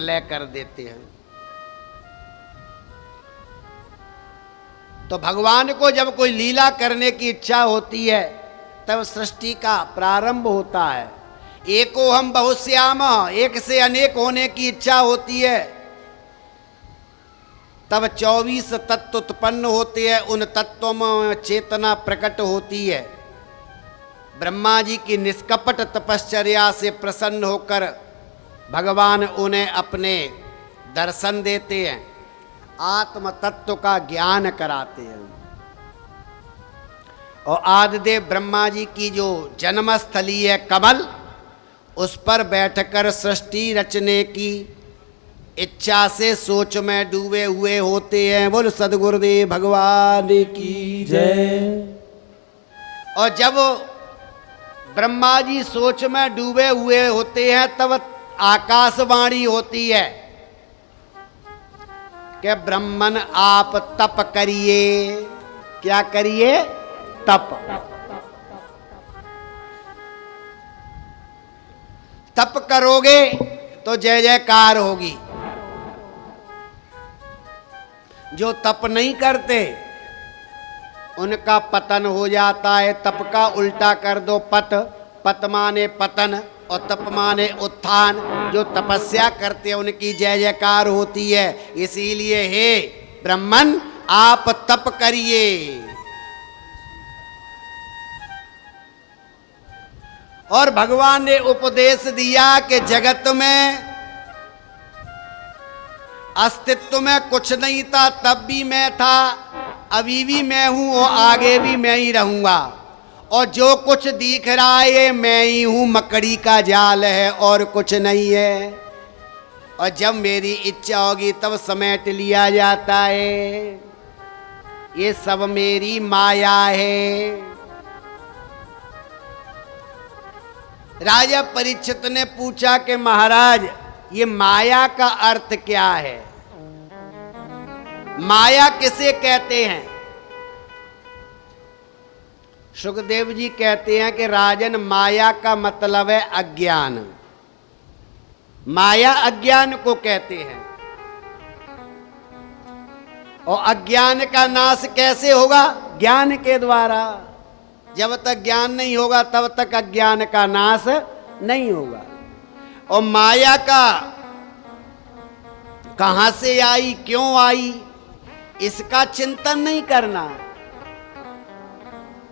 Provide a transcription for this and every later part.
प्रलय कर देते हैं। तो भगवान को जब कोई लीला करने की इच्छा होती है तब सृष्टि का प्रारंभ होता है। एको हम बहुश्याम, एक से अनेक होने की इच्छा होती है, तब 24 तत्व उत्पन्न होते हैं। उन तत्वों में चेतना प्रकट होती है। ब्रह्मा जी की निष्कपट तपश्चर्या से प्रसन्न होकर भगवान उन्हें अपने दर्शन देते हैं, आत्म तत्व का ज्ञान कराते हैं। और आदिदेव ब्रह्मा जी की जो जन्मस्थली है कमल, उस पर बैठकर सृष्टि रचने की इच्छा से सोच में डूबे हुए होते हैं। बोल सद्गुरुदेव भगवान की जय। और जब ब्रह्मा जी सोच में डूबे हुए होते हैं तब आकाशवाणी होती है कि ब्रह्मन आप तप करिए। क्या करिए? तप। तप करोगे तो जय जयकार होगी। जो तप नहीं करते उनका पतन हो जाता है। तप का उल्टा कर दो पत, पत माने पतन और तप माने उत्थान। जो तपस्या करते हैं उनकी जय जयकार होती है। इसीलिए हे ब्रह्मन आप तप करिए। और भगवान ने उपदेश दिया कि जगत में अस्तित्व में कुछ नहीं था, तब भी मैं था, अभी भी मैं हूं और आगे भी मैं ही रहूंगा। और जो कुछ दिख रहा है ये मैं ही हूं, मकड़ी का जाल है और कुछ नहीं है। और जब मेरी इच्छा होगी तब समेट लिया जाता है। ये सब मेरी माया है। राजा परीक्षित ने पूछा कि महाराज ये माया का अर्थ क्या है? माया किसे कहते हैं? सुखदेव जी कहते हैं कि राजन माया का मतलब है अज्ञान। माया अज्ञान को कहते हैं। और अज्ञान का नाश कैसे होगा? ज्ञान के द्वारा। जब तक ज्ञान नहीं होगा तब तक अज्ञान का नाश नहीं होगा। और माया का कहां से आई, क्यों आई, इसका चिंतन नहीं करना।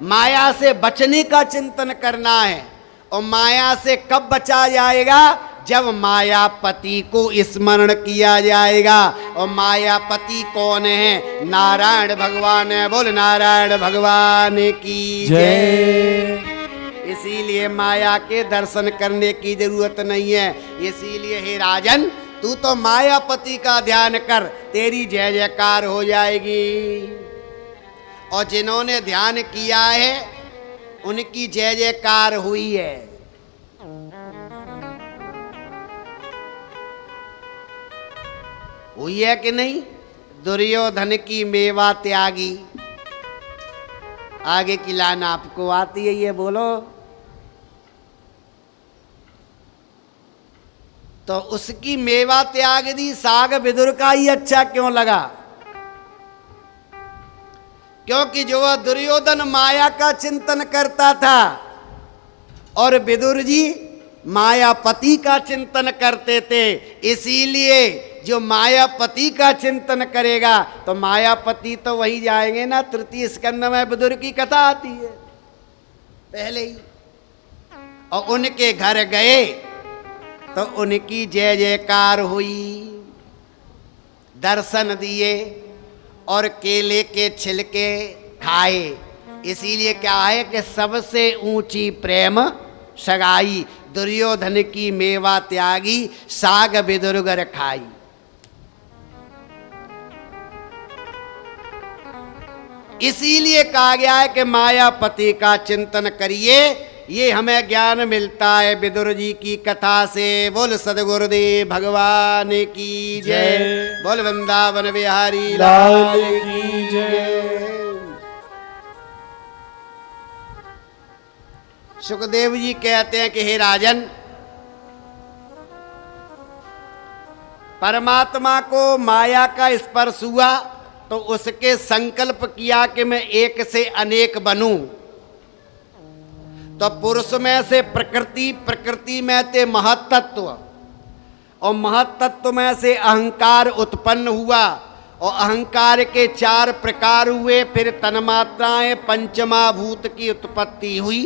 माया से बचने का चिंतन करना है। और माया से कब बचा जाएगा? जब मायापति को स्मरण किया जाएगा। और मायापति कौन है? नारायण भगवान है। बोल नारायण भगवान की जय। इसीलिए माया के दर्शन करने की जरूरत नहीं है। इसीलिए हे राजन तू तो मायापति का ध्यान कर, तेरी जय जयकार हो जाएगी। और जिन्होंने ध्यान किया है उनकी जय जयकार हुई है। हुई है कि नहीं? दुर्योधन की मेवा त्यागी। आगे की लाइन आपको आती है, ये बोलो। तो उसकी मेवा त्याग दी, साग विदुर का ही अच्छा क्यों लगा? क्योंकि जो वह दुर्योधन माया का चिंतन करता था और विदुर जी मायापति का चिंतन करते थे। इसीलिए जो मायापति का चिंतन करेगा तो मायापति तो वही जाएंगे ना। तृतीय स्कंद में विदुर की कथा आती है पहले ही। और उनके घर गए तो उनकी जय जयकार हुई, दर्शन दिए और केले के छिलके खाए। इसीलिए क्या है कि सबसे ऊंची प्रेम सगाई। दुर्योधन की मेवा त्यागी, साग विदुरगर खाई। इसीलिए कहा गया है कि मायापति का चिंतन करिए। ये हमें ज्ञान मिलता है विदुर जी की कथा से। बोल सद्गुरुदेव भगवान की जय। बोल वृंदावन बिहारी लाल की जय। सुखदेव जी कहते हैं कि हे राजन परमात्मा को माया का स्पर्श हुआ तो उसके संकल्प किया कि मैं एक से अनेक बनूं। तो पुरुष में से प्रकृति, प्रकृति में से महत्त्व और महत्त्व में से अहंकार उत्पन्न हुआ और अहंकार के 4 प्रकार हुए। फिर तन्मात्राएं पंचमाभूत की उत्पत्ति हुई,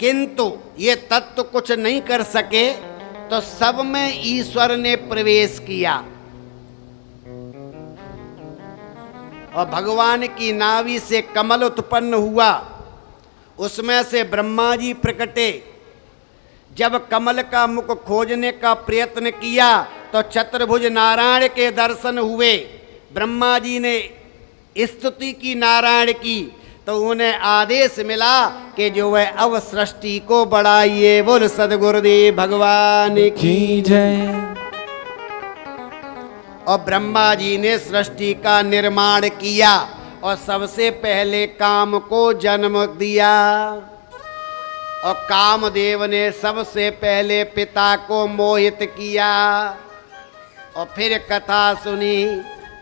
किंतु ये तत्व कुछ नहीं कर सके तो सब में ईश्वर ने प्रवेश किया और भगवान की नाभि से कमल उत्पन्न हुआ, उसमें से ब्रह्मा जी प्रकटे। जब कमल का मुख खोजने का प्रयत्न किया तो चतुर्भुज नारायण के दर्शन हुए। ब्रह्मा जी ने स्तुति की नारायण की तो उन्हें आदेश मिला कि जो वह अब सृष्टि को बढ़ाइए। बोल सद्गुरुदेव भगवान की जय। और ब्रह्मा जी ने सृष्टि का निर्माण किया और सबसे पहले काम को जन्म दिया और कामदेव ने सबसे पहले पिता को मोहित किया। और फिर कथा सुनी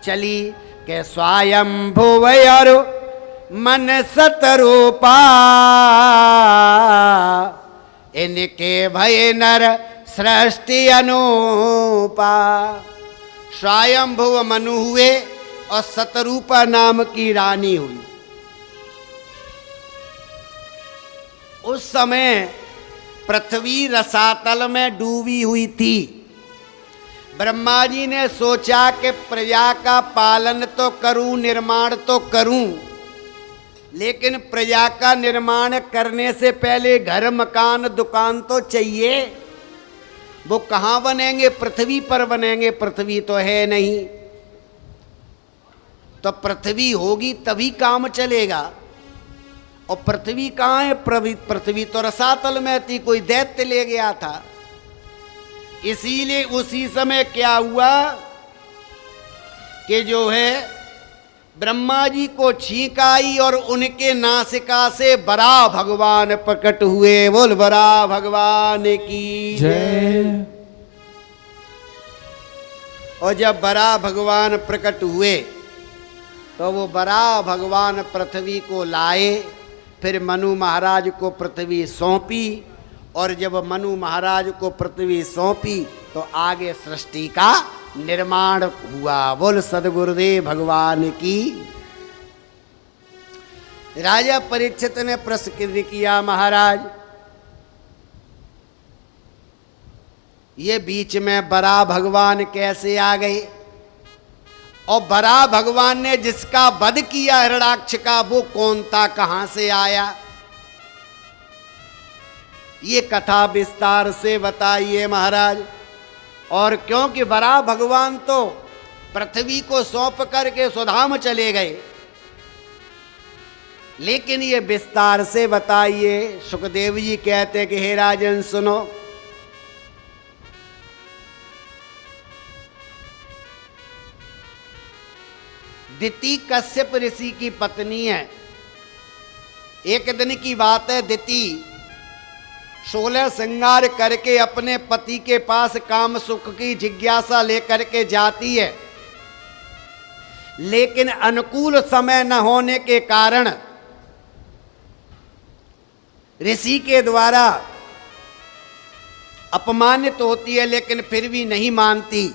चली कि स्वयंभुव और मन सतरूपा, इनके भय नर सृष्टि अनूपा। स्वयंभुव मनु हुए और सतरूपा नाम की रानी हुई। उस समय पृथ्वी रसातल में डूबी हुई थी। ब्रह्मा जी ने सोचा कि प्रजा का पालन तो करूं, निर्माण तो करूं, लेकिन प्रजा का निर्माण करने से पहले घर, मकान, दुकान तो चाहिए। वो कहाँ बनेंगे? पृथ्वी पर बनेंगे। पृथ्वी तो है नहीं, तो पृथ्वी होगी तभी काम चलेगा। और पृथ्वी कहाँ है? पृथ्वी तो रसातल में थी, कोई दैत्य ले गया था। इसीलिए उसी समय क्या हुआ कि जो है ब्रह्मा जी को छींक आई और उनके नासिका से बराह भगवान प्रकट हुए। बोल बराह भगवान की जय। और जब बराह भगवान प्रकट हुए तो वो बराह भगवान पृथ्वी को लाए। फिर मनु महाराज को पृथ्वी सौंपी और जब मनु महाराज को पृथ्वी सौंपी तो आगे सृष्टि का निर्माण हुआ। बोल सद्गुरुदेव भगवान की। राजा परीक्षित ने प्रश्न किया, महाराज ये बीच में बराह भगवान कैसे आ गए? और बराह भगवान ने जिसका वध किया हिरण्याक्ष का, वो कौन था, कहां से आया? ये कथा विस्तार से बताइए महाराज। और क्योंकि बराह भगवान तो पृथ्वी को सौंप करके स्वधाम चले गए, लेकिन ये विस्तार से बताइए। सुखदेव जी कहते कि हे राजन सुनो, दिति कश्यप ऋषि की पत्नी है। एक दिन की बात है, दिति 16 श्रृंगार करके अपने पति के पास काम सुख की जिज्ञासा लेकर के जाती है, लेकिन अनुकूल समय न होने के कारण ऋषि के द्वारा अपमानित होती है, लेकिन फिर भी नहीं मानती।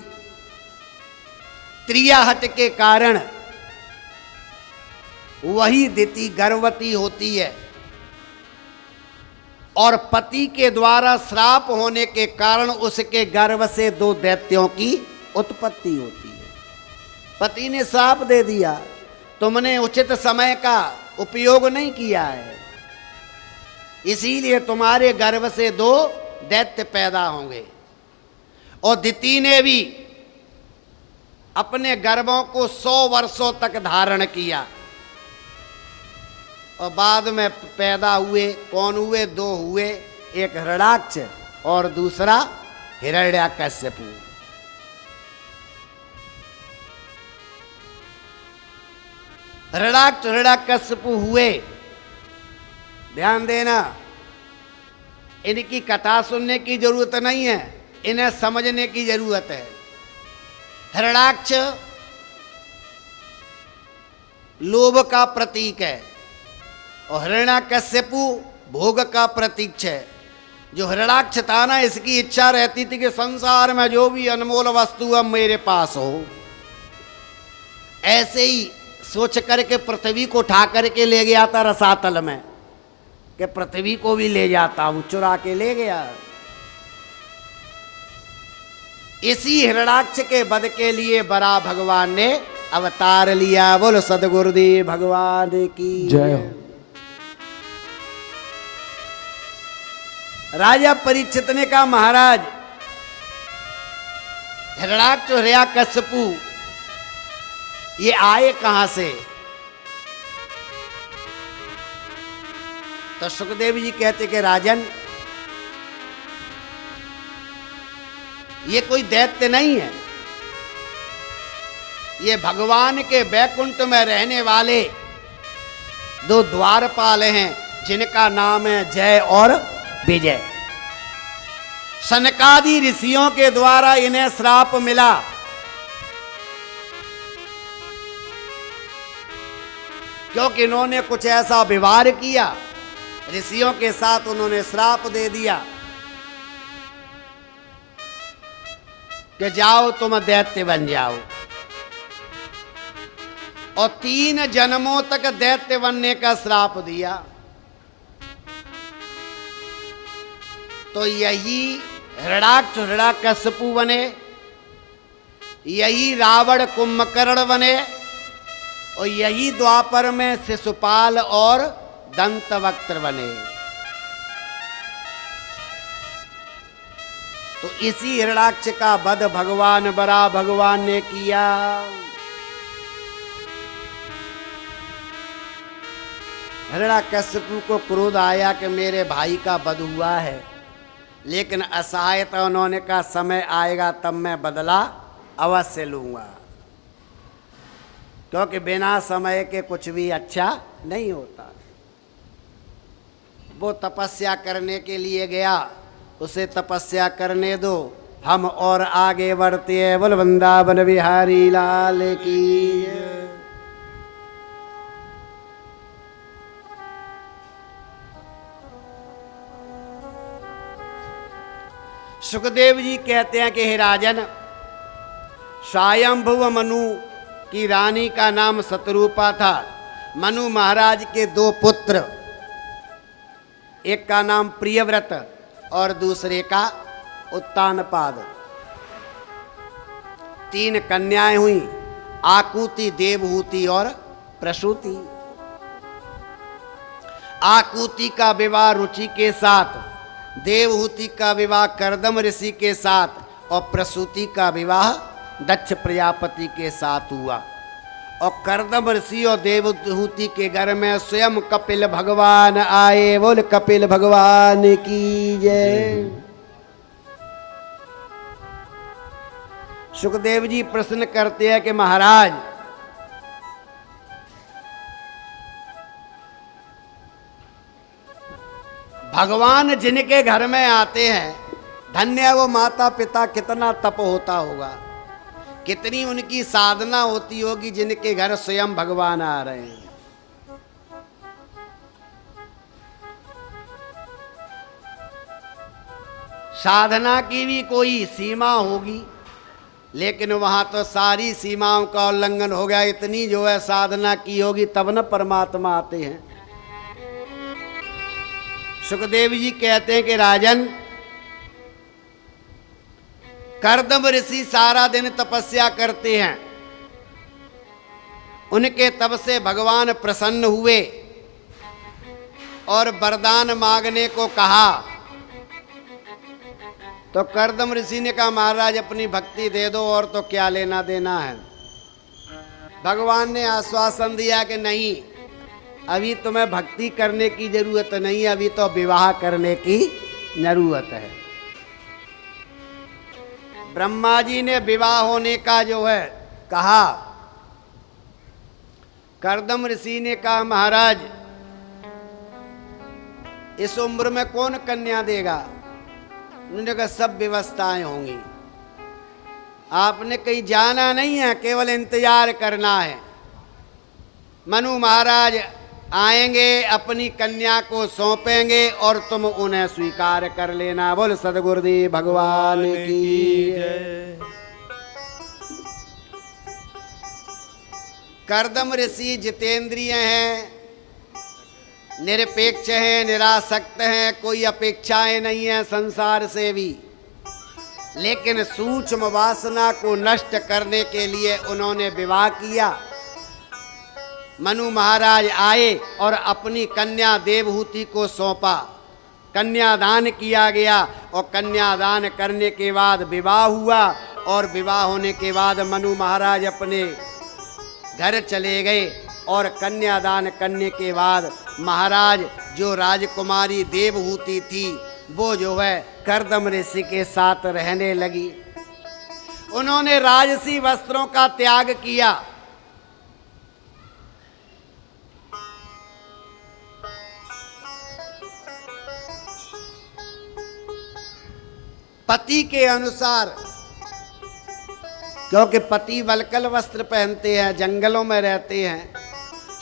त्रियाहट के कारण वही दिति गर्भवती होती है और पति के द्वारा श्राप होने के कारण उसके गर्भ से 2 दैत्यों की उत्पत्ति होती है। पति ने श्राप दे दिया, तुमने उचित समय का उपयोग नहीं किया है, इसीलिए तुम्हारे गर्भ से 2 दैत्य पैदा होंगे। और दिति ने भी अपने गर्भों को 100 वर्षों तक धारण किया और बाद में पैदा हुए। कौन हुए? 2 हुए, एक हिरण्याक्ष और दूसरा हिरण्यकश्यप। हिरण्याक्ष हिरण्यकश्यप हुए। ध्यान देना, इनकी कथा सुनने की जरूरत नहीं है, इन्हें समझने की जरूरत है। हिरण्याक्ष लोभ का प्रतीक है और हिरण्यकश्यपु भोग का प्रतीक है। जो हिरण्याक्ष था ना, इसकी इच्छा रहती थी कि संसार में जो भी अनमोल वस्तु अब मेरे पास हो। ऐसे ही सोच करके पृथ्वी को उठा करके ले गया था रसातल में, कि पृथ्वी को भी ले जाता हूं, चुरा के ले गया। इसी हिरण्याक्ष के वध के लिए बड़ा भगवान ने अवतार लिया। बोलो सदगुरुदेव भगवान की जय हो। राजा परीक्षित ने कहा, महाराज हिरण्याक्ष और हिरण्यकश्यपु ये आए कहां से? तो सुखदेव जी कहते कि राजन, ये कोई दैत्य नहीं है, ये भगवान के बैकुंठ में रहने वाले दो द्वारपाल हैं, जिनका नाम है जय और विजय। सनकादि ऋषियों के द्वारा इन्हें श्राप मिला, क्योंकि इन्होंने कुछ ऐसा व्यवहार किया, ऋषियों के साथ उन्होंने श्राप दे दिया कि जाओ तुम दैत्य बन जाओ, और 3 जन्मों तक दैत्य बनने का श्राप दिया। तो यही हिरण्याक्ष हिरण्यकश्यपु बने, यही रावण कुंभकर्ण बने, और यही द्वापर में शिशुपाल और दंतवक्त्र बने। तो इसी हिरण्याक्ष का वध भगवान बड़ा भगवान ने किया। हिरण्यकश्यपु को क्रोध आया कि मेरे भाई का वध हुआ है, लेकिन असहायता उन्होंने कहा समय आएगा तब मैं बदला अवश्य लूंगा, क्योंकि बिना समय के कुछ भी अच्छा नहीं होता। वो तपस्या करने के लिए गया, उसे तपस्या करने दो, हम और आगे बढ़ते हैं। बोल वृंदावन बिहारी लाल की। सुखदेव जी कहते हैं कि हे राजन, स्वयंभुव मनु की रानी का नाम शतरूपा था। मनु महाराज के 2 पुत्र, एक का नाम प्रियव्रत और दूसरे का उत्तानपाद। 3 कन्याएं हुई, आकुति, देवहूति और प्रसूति। आकुति का विवाह रुचि के साथ, देवहूति का विवाह कर्दम ऋषि के साथ और प्रसूति का विवाह दक्ष प्रजापति के साथ हुआ। और कर्दम ऋषि और देवहूति के घर में स्वयं कपिल भगवान आए। बोल कपिल भगवान की जय। सुखदेव जी प्रश्न करते हैं कि महाराज, भगवान जिनके घर में आते हैं, धन्य वो माता पिता, कितना तप होता होगा, कितनी उनकी साधना होती होगी जिनके घर स्वयं भगवान आ रहे हैं। साधना की भी कोई सीमा होगी, लेकिन वहां तो सारी सीमाओं का उल्लंघन हो गया। इतनी जो है साधना की होगी तब न परमात्मा आते हैं। सुखदेव जी कहते हैं कि राजन, कर्दम ऋषि सारा दिन तपस्या करते हैं, उनके तप से भगवान प्रसन्न हुए और वरदान मांगने को कहा। तो कर्दम ऋषि ने कहा, महाराज अपनी भक्ति दे दो, और तो क्या लेना देना है। भगवान ने आश्वासन दिया कि नहीं, अभी तुम्हें भक्ति करने की जरूरत नहीं, अभी तो विवाह करने की जरूरत है। ब्रह्मा जी ने विवाह होने का जो है कहा। कर्दम ऋषि ने कहा, महाराज इस उम्र में कौन कन्या देगा? उन्होंने कहा सब व्यवस्थाएं होंगी। आपने कहीं जाना नहीं है, केवल इंतजार करना है। मनु महाराज आएंगे, अपनी कन्या को सौंपेंगे और तुम उन्हें स्वीकार कर लेना। बोल सदगुरुदेव भगवान की जय। कर्दम ऋषि जितेंद्रिय हैं, निरपेक्ष हैं, निरासक्त हैं, कोई अपेक्षाएं नहीं है संसार से भी, लेकिन सूक्ष्म वासना को नष्ट करने के लिए उन्होंने विवाह किया। मनु महाराज आए और अपनी कन्या देवहूति को सौंपा, कन्यादान किया गया और कन्यादान करने के बाद विवाह हुआ। और विवाह होने के बाद मनु महाराज अपने घर चले गए और कन्यादान करने के बाद महाराज जो राजकुमारी देवहूति थी वो जो है कर्दम ऋषि के साथ रहने लगी। उन्होंने राजसी वस्त्रों का त्याग किया। पति के अनुसार, क्योंकि पति वल्कल वस्त्र पहनते हैं, जंगलों में रहते हैं,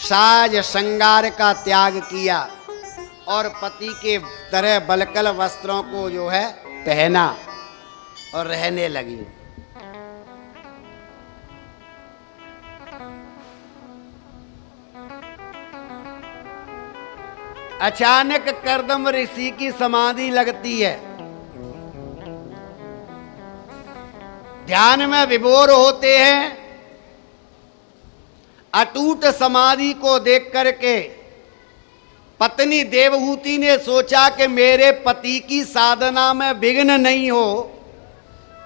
साज श्रृंगार का त्याग किया और पति के तरह वल्कल वस्त्रों को जो है पहना और रहने लगी। अचानक कर्दम ऋषि की समाधि लगती है, ध्यान में विभोर होते हैं। अटूट समाधि को देख करके पत्नी देवहूति ने सोचा कि मेरे पति की साधना में विघ्न नहीं हो,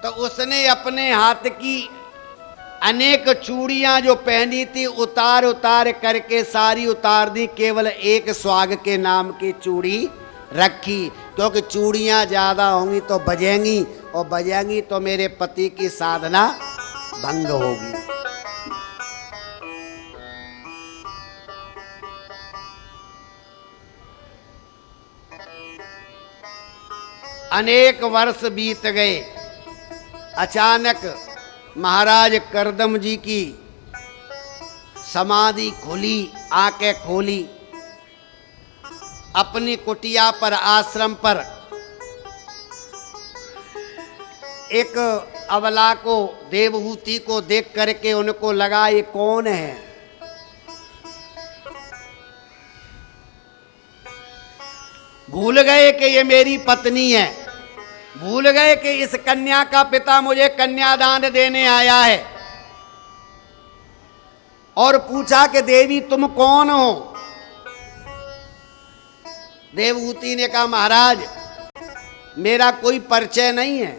तो उसने अपने हाथ की अनेक चूड़ियां जो पहनी थी उतार उतार करके सारी उतार दी, केवल एक सुहाग के नाम की चूड़ी रखी, क्योंकि चूड़ियां ज्यादा होंगी तो बजेंगी और बजेंगी तो मेरे पति की साधना भंग होगी। अनेक वर्ष बीत गए। अचानक महाराज कर्दम जी की समाधि खुली, आंखें खोली। अपनी कुटिया पर, आश्रम पर एक अबला को, देवहूति को देख करके उनको लगा ये कौन है। भूल गए कि ये मेरी पत्नी है, भूल गए कि इस कन्या का पिता मुझे कन्यादान देने आया है। और पूछा कि देवी तुम कौन हो। देवहूति ने कहा महाराज मेरा कोई परिचय नहीं है,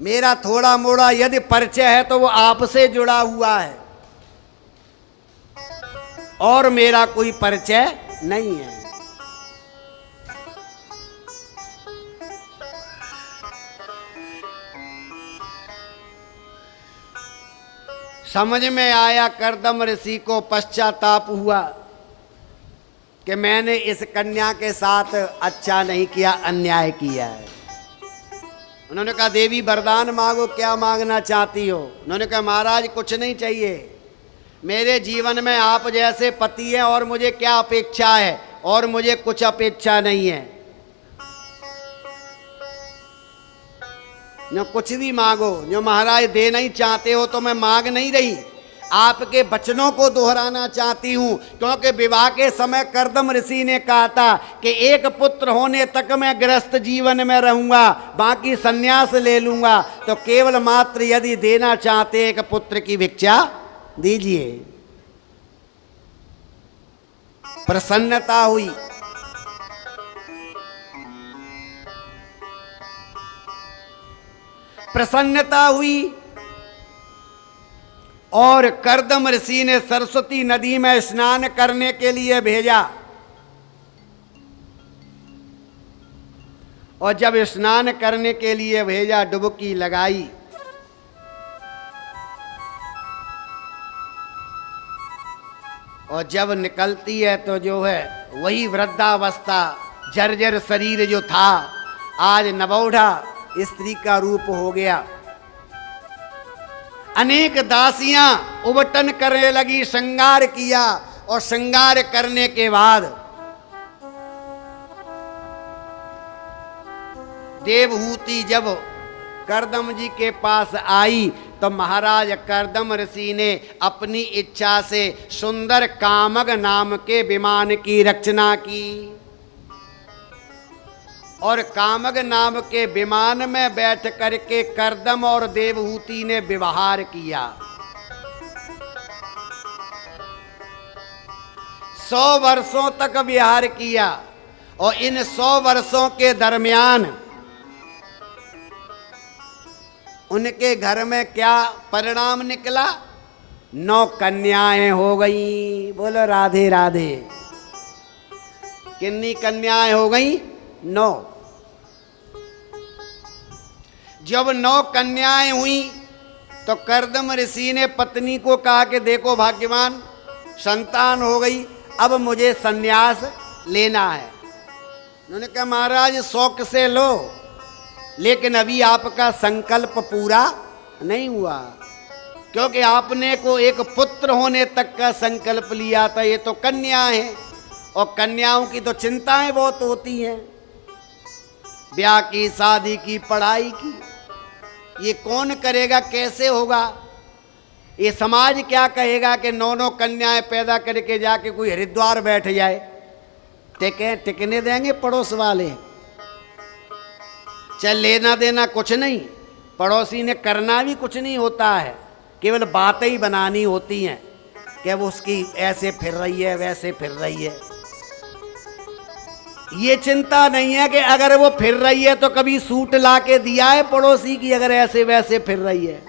मेरा थोड़ा मोड़ा यदि परिचय है तो वो आपसे जुड़ा हुआ है, और मेरा कोई परिचय नहीं है। समझ में आया, कर्दम ऋषि को पश्चाताप हुआ कि मैंने इस कन्या के साथ अच्छा नहीं किया, अन्याय किया है। उन्होंने कहा देवी वरदान मांगो, क्या मांगना चाहती हो। उन्होंने कहा महाराज कुछ नहीं चाहिए, मेरे जीवन में आप जैसे पति हैं और मुझे क्या अपेक्षा है, और मुझे कुछ अपेक्षा नहीं है। जो कुछ भी मांगो, जो महाराज दे नहीं चाहते हो तो मैं मांग नहीं रही, आपके वचनों को दोहराना चाहती हूं। क्योंकि विवाह के समय कर्दम ऋषि ने कहा था कि एक पुत्र होने तक मैं गृहस्थ जीवन में रहूंगा, बाकी संन्यास ले लूंगा। तो केवल मात्र यदि देना चाहते एक पुत्र की भिक्षा दीजिए। प्रसन्नता हुई। प्रसन्नता हुई और कर्दम ऋषि ने सरस्वती नदी में स्नान करने के लिए भेजा। और जब स्नान करने के लिए भेजा, डुबकी लगाई, और जब निकलती है तो जो है वही वृद्धावस्था, जर्जर शरीर जो था आज नवौढ़ा स्त्री का रूप हो गया। अनेक दासियां उबटन करने लगी, श्रृंगार किया, और श्रृंगार करने के बाद देवहूति जब करदम जी के पास आई तो महाराज करदम ऋषि ने अपनी इच्छा से सुंदर कामग नाम के विमान की रचना की, और कामग नाम के विमान में बैठ करके करदम और देवहूति ने विवाह किया। 100 वर्षों तक विहार किया, और इन 100 वर्षों के दरमियान उनके घर में क्या परिणाम निकला? 9 कन्याएं हो गई। बोलो राधे राधे। कितनी कन्याएं हो गई? 9। जब 9 कन्याएं हुई तो करदम ऋषि ने पत्नी को कहा कि देखो भाग्यवान, संतान हो गई, अब मुझे संन्यास लेना है। उन्होंने कहा महाराज शौक से लो, लेकिन अभी आपका संकल्प पूरा नहीं हुआ, क्योंकि आपने को एक पुत्र होने तक का संकल्प लिया था। ये तो कन्या है, और कन्याओं की तो चिंताएं बहुत होती हैं, ब्याह की, शादी की, पढ़ाई की। ये कौन करेगा, कैसे होगा? ये समाज क्या कहेगा कि 9 कन्याएं पैदा करके जाके कोई हरिद्वार बैठ जाए? टिकने देंगे पड़ोस वाले? चल लेना देना कुछ नहीं, पड़ोसी ने करना भी कुछ नहीं होता है, केवल बातें ही बनानी होती हैं कि वो उसकी ऐसे फिर रही है, वैसे फिर रही है। ये चिंता नहीं है कि अगर वो फिर रही है तो कभी सूट ला के दिया है पड़ोसी की, अगर ऐसे वैसे फिर रही है,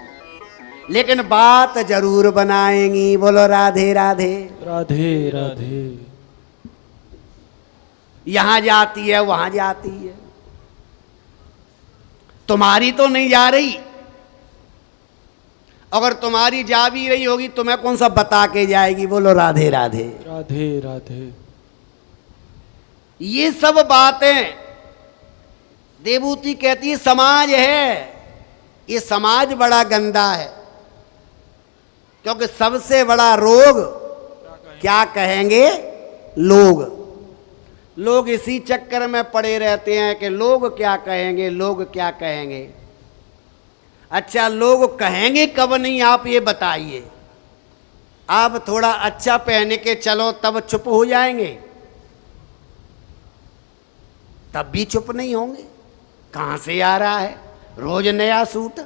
लेकिन बात जरूर बनाएंगी। बोलो राधे राधे। राधे राधे। यहां जाती है, वहां जाती है, तुम्हारी तो नहीं जा रही। अगर तुम्हारी जा भी रही होगी तुम्हें कौन सा बता के जाएगी? बोलो राधे राधे। राधे राधे। ये सब बातें देवहूति कहती है समाज है, ये समाज बड़ा गंदा है, क्योंकि सबसे बड़ा रोग क्या कहेंगे लोग। लोग इसी चक्कर में पड़े रहते हैं कि लोग क्या कहेंगे, लोग क्या कहेंगे। अच्छा, लोग कहेंगे कब नहीं, आप ये बताइए। आप थोड़ा अच्छा पहन के चलो तब चुप हो जाएंगे? तब भी चुप नहीं होंगे। कहां से आ रहा है रोज नया सूट?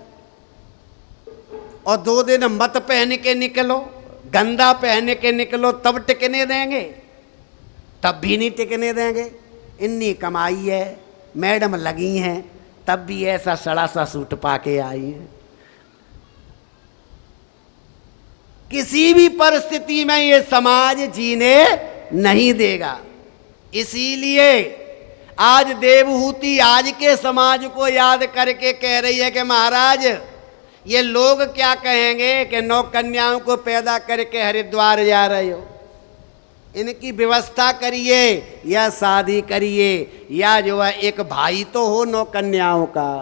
और 2 दिन मत पहन के निकलो, गंदा पहन के निकलो, तब टिकने देंगे? तब भी नहीं टिकने देंगे। इतनी कमाई है, मैडम लगी हैं, तब भी ऐसा सड़ा सा सूट पाके आई है। किसी भी परिस्थिति में ये समाज जीने नहीं देगा। इसीलिए आज देवहूति आज के समाज को याद करके कह रही है कि महाराज ये लोग क्या कहेंगे कि 9 कन्याओं को पैदा करके हरिद्वार जा रहे हो। इनकी व्यवस्था करिए या शादी करिए, या जो है एक भाई तो हो 9 कन्याओं का।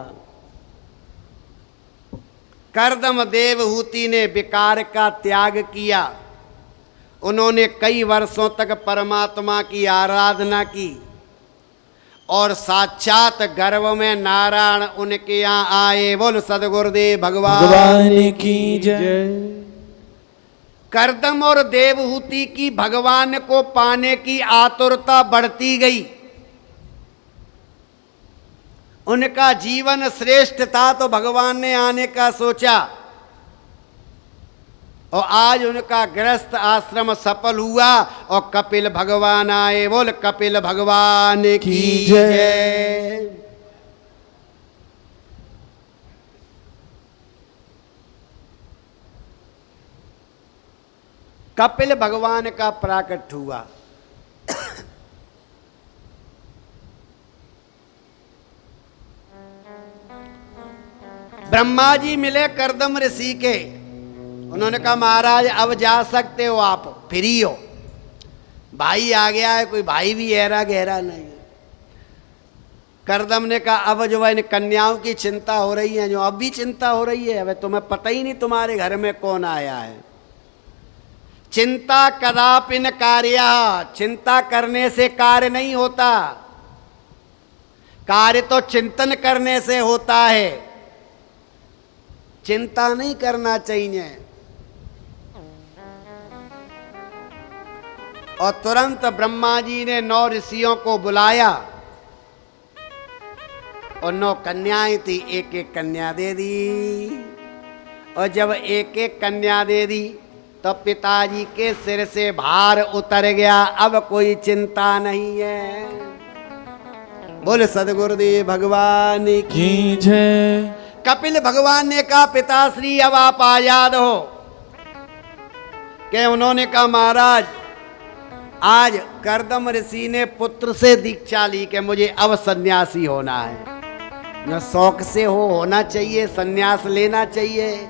करदम देवहूति ने विकार का त्याग किया। उन्होंने कई वर्षों तक परमात्मा की आराधना की, और साक्षात गर्भ में नारायण उनके यहाँ आए। बोल सदगुरुदेव भगवान की जय। करदम और देवहूति की भगवान को पाने की आतुरता बढ़ती गई। उनका जीवन श्रेष्ठ था तो भगवान ने आने का सोचा, और आज उनका गृहस्थ आश्रम सफल हुआ और कपिल भगवान आए। बोल कपिल भगवान की जय। कपिल भगवान का प्राकट हुआ। ब्रह्मा जी मिले करदम ऋषि के। उन्होंने कहा महाराज अब जा सकते हो, आप फ्री हो। भाई आ गया है, कोई भाई भी ऐरा गहरा नहीं। करदम ने कहा अब जो है इन कन्याओं की चिंता हो रही है, जो अब भी चिंता हो रही है, अब तुम्हें पता ही नहीं तुम्हारे घर में कौन आया है। चिंता कदापि न कार्य, चिंता करने से कार्य नहीं होता, कार्य तो चिंतन करने से होता है। चिंता नहीं करना चाहिए। और तुरंत ब्रह्मा जी ने 9 ऋषियों को बुलाया और 9 कन्याएं थी, एक एक कन्या दे दी। और जब एक एक कन्या दे दी तो पिताजी के सिर से भार उतर गया, अब कोई चिंता नहीं है। बोले सदगुरुदेव भगवान की जय। कपिल भगवान ने कहा पिताश्री अब आप आजाद हो। कि उन्होंने कहा महाराज आज करदम ऋषि ने पुत्र से दीक्षा ली कि मुझे अब सन्यासी होना है। न शौक से होना चाहिए, सन्यास लेना चाहिए,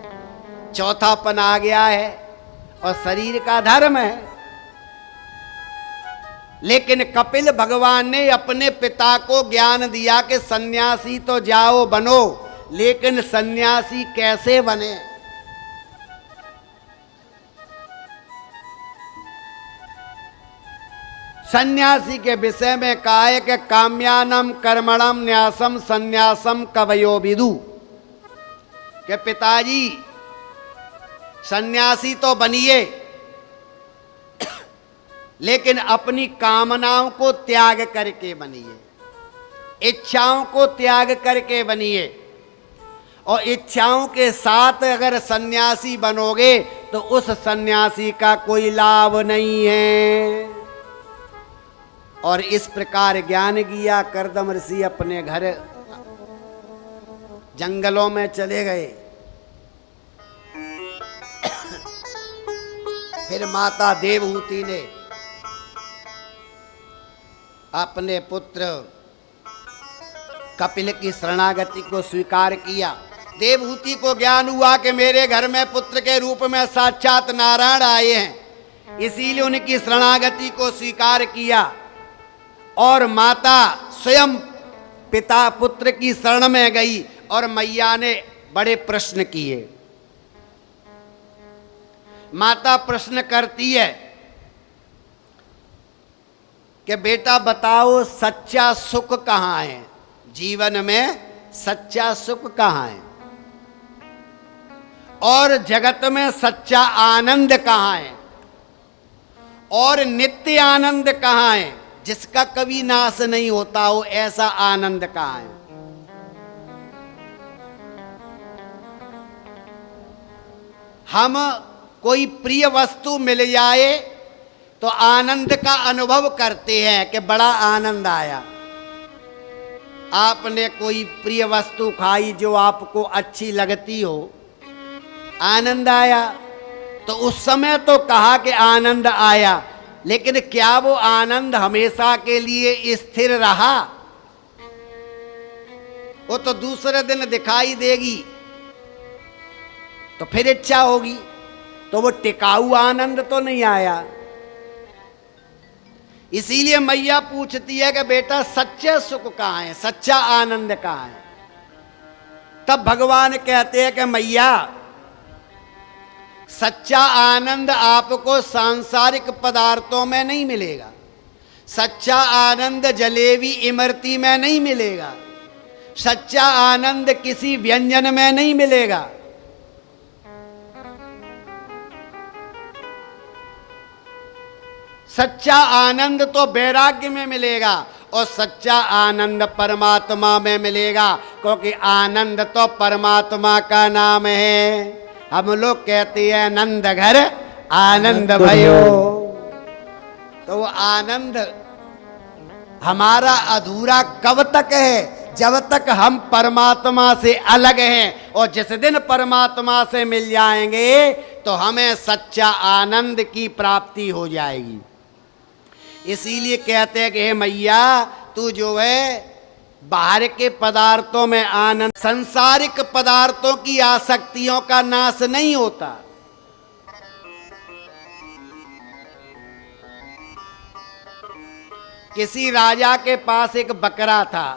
चौथापन आ गया है और शरीर का धर्म है। लेकिन कपिल भगवान ने अपने पिता को ज्ञान दिया कि सन्यासी तो जाओ बनो, लेकिन सन्यासी कैसे बने। सन्यासी के विषय में कहा है कि काम्यानम कर्मणम न्यासम सन्यासम कवयो विदु। कि पिताजी सन्यासी तो बनिए, लेकिन अपनी कामनाओं को त्याग करके बनिए, इच्छाओं को त्याग करके बनिए। और इच्छाओं के साथ अगर सन्यासी बनोगे तो उस सन्यासी का कोई लाभ नहीं है। और इस प्रकार ज्ञान किया करदम ऋषि अपने घर जंगलों में चले गए। फिर माता देवहूति ने अपने पुत्र कपिल की शरणागति को स्वीकार किया। देवहूति को ज्ञान हुआ कि मेरे घर में पुत्र के रूप में साक्षात नारायण आए हैं, इसीलिए उनकी शरणागति को स्वीकार किया। और माता स्वयं पिता पुत्र की शरण में गई और मैया ने बड़े प्रश्न किए। माता प्रश्न करती है कि बेटा बताओ सच्चा सुख कहाँ है, जीवन में सच्चा सुख कहाँ है, और जगत में सच्चा आनंद कहाँ है, और नित्य आनंद कहाँ है, जिसका कभी नाश नहीं होता हो, ऐसा आनंद कहाँ है। हम कोई प्रिय वस्तु मिल जाए तो आनंद का अनुभव करते हैं कि बड़ा आनंद आया। आपने कोई प्रिय वस्तु खाई जो आपको अच्छी लगती हो, आनंद आया, तो उस समय तो कहा कि आनंद आया, लेकिन क्या वो आनंद हमेशा के लिए स्थिर रहा? वो तो दूसरे दिन दिखाई देगी, तो फिर इच्छा होगी, तो वो टिकाऊ आनंद तो नहीं आया। इसीलिए मैया पूछती है कि बेटा सच्चा सुख कहाँ है, सच्चा आनंद कहाँ है। तब भगवान कहते हैं कि मैया सच्चा आनंद आपको सांसारिक पदार्थों में नहीं मिलेगा, सच्चा आनंद जलेबी इमरती में नहीं मिलेगा, सच्चा आनंद किसी व्यंजन में नहीं मिलेगा। सच्चा आनंद तो वैराग्य में मिलेगा और सच्चा आनंद परमात्मा में मिलेगा, क्योंकि आनंद तो परमात्मा का नाम है। हम लोग कहते हैं नंद घर आनंद भयो, तो वो आनंद हमारा अधूरा कब तक है? जब तक हम परमात्मा से अलग हैं, और जिस दिन परमात्मा से मिल जाएंगे तो हमें सच्चा आनंद की प्राप्ति हो जाएगी। इसीलिए कहते हैं कि हे मैया तू जो है बाहर के पदार्थों में आनंद, सांसारिक पदार्थों की आसक्तियों का नाश नहीं होता। किसी राजा के पास एक बकरा था,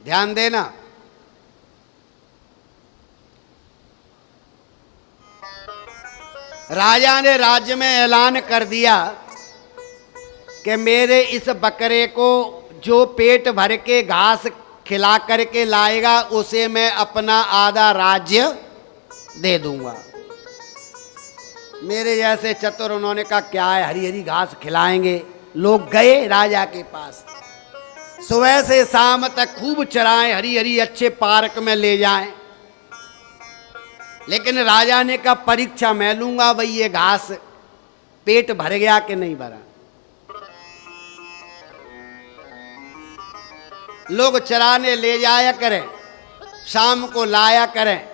ध्यान देना। राजा ने राज्य में ऐलान कर दिया कि मेरे इस बकरे को जो पेट भर के घास खिला करके लाएगा उसे मैं अपना आधा राज्य दे दूंगा। मेरे जैसे चतुर, उन्होंने कहा क्या है, हरी हरी घास खिलाएंगे। लोग गए राजा के पास, सुबह से शाम तक खूब चराएं, हरी हरी अच्छे पार्क में ले जाएं। लेकिन राजा ने कहा परीक्षा मैं लूंगा भाई, ये घास पेट भर गया कि नहीं भरा। लोग चराने ले जाया करें, शाम को लाया करें,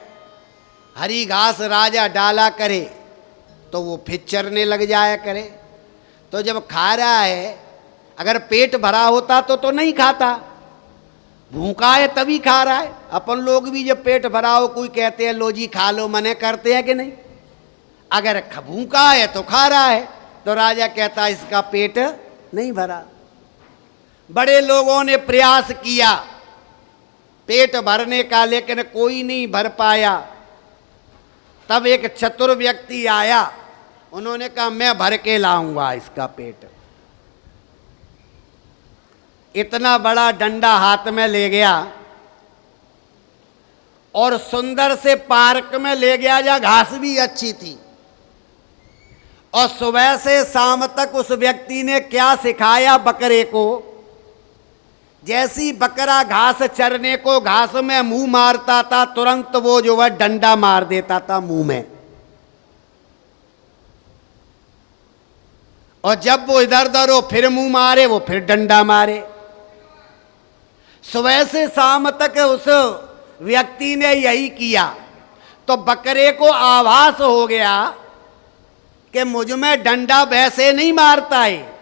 हरी घास राजा डाला करे तो वो फिर चरने लग जाया करे। तो जब खा रहा है, अगर पेट भरा होता तो नहीं खाता, भूखा है तभी खा रहा है। अपन लोग भी जब पेट भरा हो कोई कहते हैं लो जी खा लो, मने करते हैं कि नहीं। अगर भूखा है तो खा रहा है, तो राजा कहता इसका पेट नहीं भरा। बड़े लोगों ने प्रयास किया पेट भरने का, लेकिन कोई नहीं भर पाया। तब एक चतुर व्यक्ति आया, उन्होंने कहा मैं भर के लाऊंगा इसका पेट। इतना बड़ा डंडा हाथ में ले गया और सुंदर से पार्क में ले गया जहां घास भी अच्छी थी। और सुबह से शाम तक उस व्यक्ति ने क्या सिखाया बकरे को, जैसी बकरा घास चरने को घास में मुंह मारता था, तुरंत वो जो है डंडा मार देता था मुंह में। और जब वो इधर उधर हो फिर मुंह मारे, वो फिर डंडा मारे। सुबह से शाम तक उस व्यक्ति ने यही किया। तो बकरे को आभास हो गया कि मुझ में डंडा वैसे नहीं मारता है,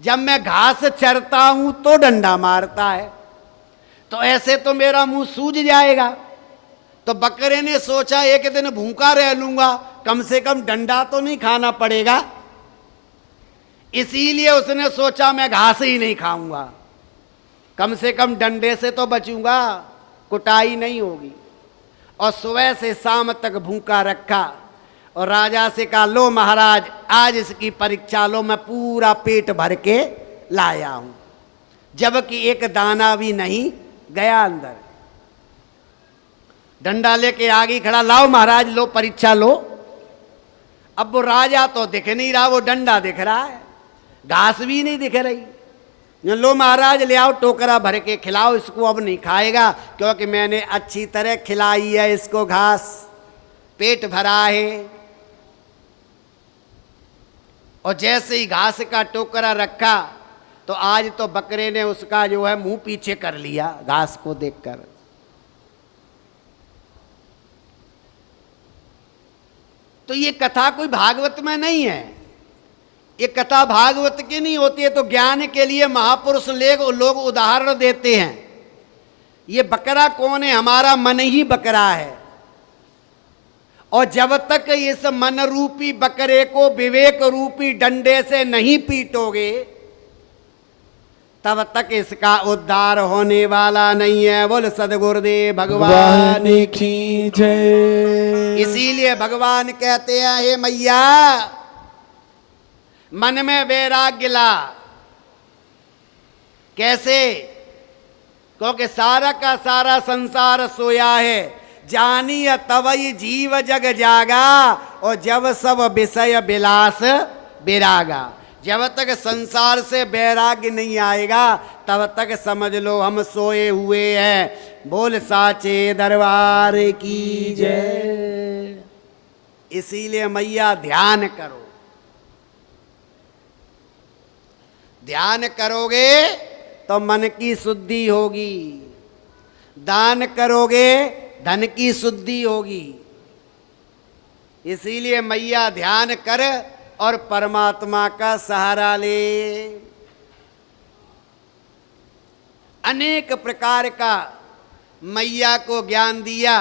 जब मैं घास चरता हूं तो डंडा मारता है, तो ऐसे तो मेरा मुंह सूज जाएगा। तो बकरे ने सोचा एक दिन भूखा रह लूंगा, कम से कम डंडा तो नहीं खाना पड़ेगा। इसीलिए उसने सोचा मैं घास ही नहीं खाऊंगा, कम से कम डंडे से तो बचूंगा, कुटाई नहीं होगी। और सुबह से शाम तक भूखा रखा और राजा से कहा लो महाराज आज इसकी परीक्षा लो, मैं पूरा पेट भर के लाया हूं। जबकि एक दाना भी नहीं गया अंदर। डंडा लेके आगे खड़ा, लाओ महाराज लो परीक्षा लो। अब वो राजा तो दिख नहीं रहा, वो डंडा दिख रहा है, घास भी नहीं दिख रही। लो महाराज ले आओ टोकरा भर के खिलाओ इसको, अब नहीं खाएगा क्योंकि मैंने अच्छी तरह खिलाई है इसको घास, पेट भरा है। और जैसे ही घास का टोकरा रखा तो आज तो बकरे ने उसका जो है मुंह पीछे कर लिया घास को देखकर। तो ये कथा कोई भागवत में नहीं है, ये कथा भागवत की नहीं होती है। तो ज्ञान के लिए महापुरुष लोग उदाहरण देते हैं। ये बकरा कौन है? हमारा मन ही बकरा है। और जब तक इस मन रूपी बकरे को विवेक रूपी डंडे से नहीं पीटोगे तब तक इसका उद्धार होने वाला नहीं है। बोल सदगुरुदेव भगवान की जय। इसीलिए भगवान कहते हैं हे मैया मन में वैराग्य ला। कैसे? क्योंकि सारा का सारा संसार सोया है, जानिय तवई जीव जग जागा, और जब सब विषय विलास विरागा। जब तक संसार से वैराग्य नहीं आएगा तब तक समझ लो हम सोए हुए हैं। बोल साचे दरबार की जय। इसीलिए मैया ध्यान करो, ध्यान करोगे तो मन की शुद्धि होगी, दान करोगे धन की शुद्धि होगी। इसीलिए मैया ध्यान कर और परमात्मा का सहारा ले। अनेक प्रकार का मैया को ज्ञान दिया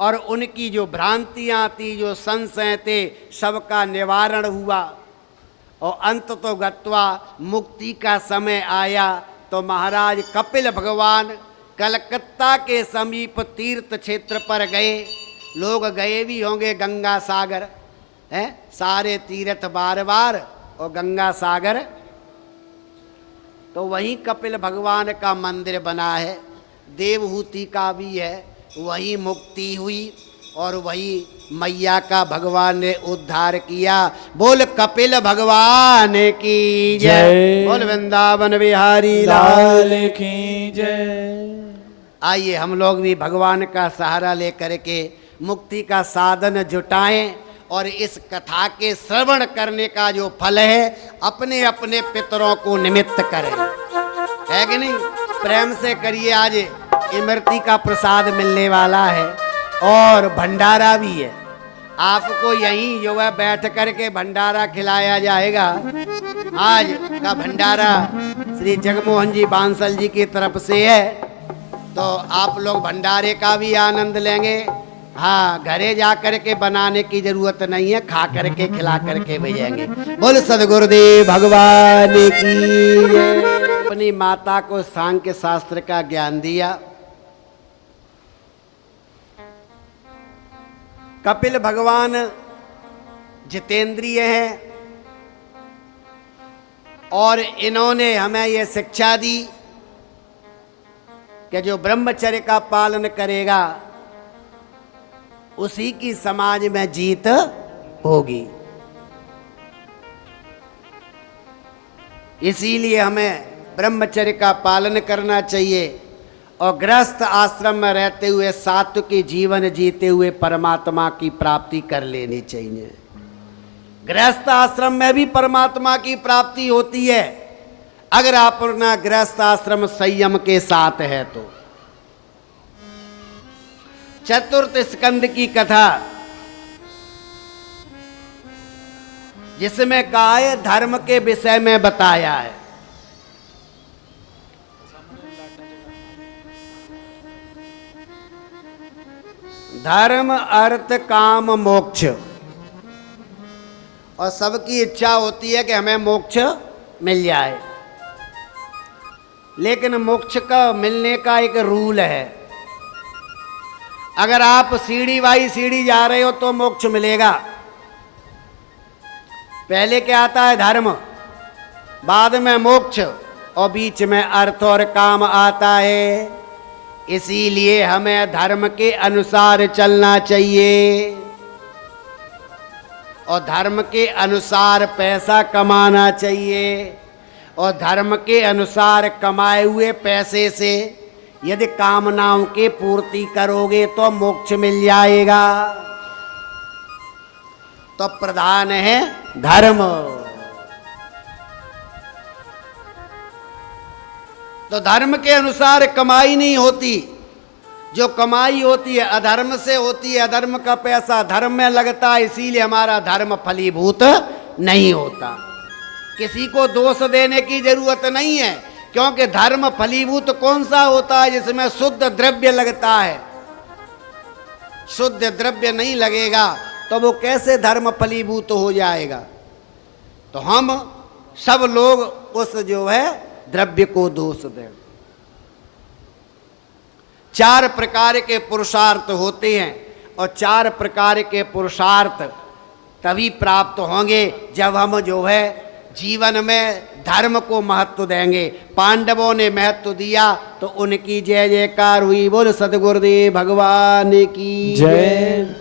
और उनकी जो भ्रांतियां थी, जो संशय थे, सबका निवारण हुआ। और अंत तो गत्वा मुक्ति का समय आया तो महाराज कपिल भगवान कलकत्ता के समीप तीर्थ क्षेत्र पर गए, लोग गए भी होंगे गंगा सागर है, सारे तीर्थ बार बार और गंगा सागर, तो वहीं कपिल भगवान का मंदिर बना है, देवहूति का भी है, वहीं मुक्ति हुई और वही मैया का भगवान ने उद्धार किया। बोल कपिल भगवान की जय, बोल वृंदावन बिहारी लाल की जय। आइए हम लोग भी भगवान का सहारा लेकर के मुक्ति का साधन जुटाएं और इस कथा के श्रवण करने का जो फल है अपने अपने पितरों को निमित्त करें, है कि नहीं? प्रेम से करिए। आज इमरती का प्रसाद मिलने वाला है और भंडारा भी है, आपको यहीं जो है बैठ करके भंडारा खिलाया जाएगा। आज का भंडारा श्री जगमोहन जी बांसल जी की तरफ से है, तो आप लोग भंडारे का भी आनंद लेंगे। हाँ, घरे जा करके बनाने की जरूरत नहीं है, खा करके खिला करके भेजेंगे। बोल सदगुरुदेव भगवान की जय। अपनी माता को सांख्य शास्त्र का ज्ञान दिया। कपिल भगवान जितेंद्रिय हैं और इन्होंने हमें यह शिक्षा दी कि जो ब्रह्मचर्य का पालन करेगा उसी की समाज में जीत होगी। इसीलिए हमें ब्रह्मचर्य का पालन करना चाहिए और गृहस्थ आश्रम में रहते हुए सात्विकी जीवन जीते हुए परमात्मा की प्राप्ति कर लेनी चाहिए। गृहस्थ आश्रम में भी परमात्मा की प्राप्ति होती है अगर आप अपना गृहस्थ आश्रम संयम के साथ है तो। चतुर्थ स्कंद की कथा जिसमें कहा है धर्म के विषय में बताया है। धर्म अर्थ काम मोक्ष, और सबकी इच्छा होती है कि हमें मोक्ष मिल जाए, लेकिन मोक्ष का मिलने का एक रूल है। अगर आप सीढ़ी बाई सीढ़ी जा रहे हो तो मोक्ष मिलेगा। पहले क्या आता है? धर्म, बाद में मोक्ष और बीच में अर्थ और काम आता है। इसीलिए हमें धर्म के अनुसार चलना चाहिए और धर्म के अनुसार पैसा कमाना चाहिए और धर्म के अनुसार कमाए हुए पैसे से यदि कामनाओं की पूर्ति करोगे तो मोक्ष मिल जाएगा। तो प्रधान है धर्म। तो धर्म के अनुसार कमाई नहीं होती, जो कमाई होती है अधर्म से होती है। अधर्म का पैसा धर्म में लगता है, इसीलिए हमारा धर्म फलीभूत नहीं होता। किसी को दोष देने की जरूरत नहीं है, क्योंकि धर्म फलीभूत कौन सा होता है? जिसमें शुद्ध द्रव्य लगता है। शुद्ध द्रव्य नहीं लगेगा तो वो कैसे धर्म फलीभूत हो जाएगा? तो हम सब लोग उस जो है द्रव्य को दोष दें। 4 प्रकार के पुरुषार्थ होते हैं और 4 प्रकार के पुरुषार्थ तभी प्राप्त होंगे जब हम जो है जीवन में धर्म को महत्व देंगे। पांडवों ने महत्व दिया तो उनकी जय जयकार हुई। बोल सदगुरुदेव भगवान की जय।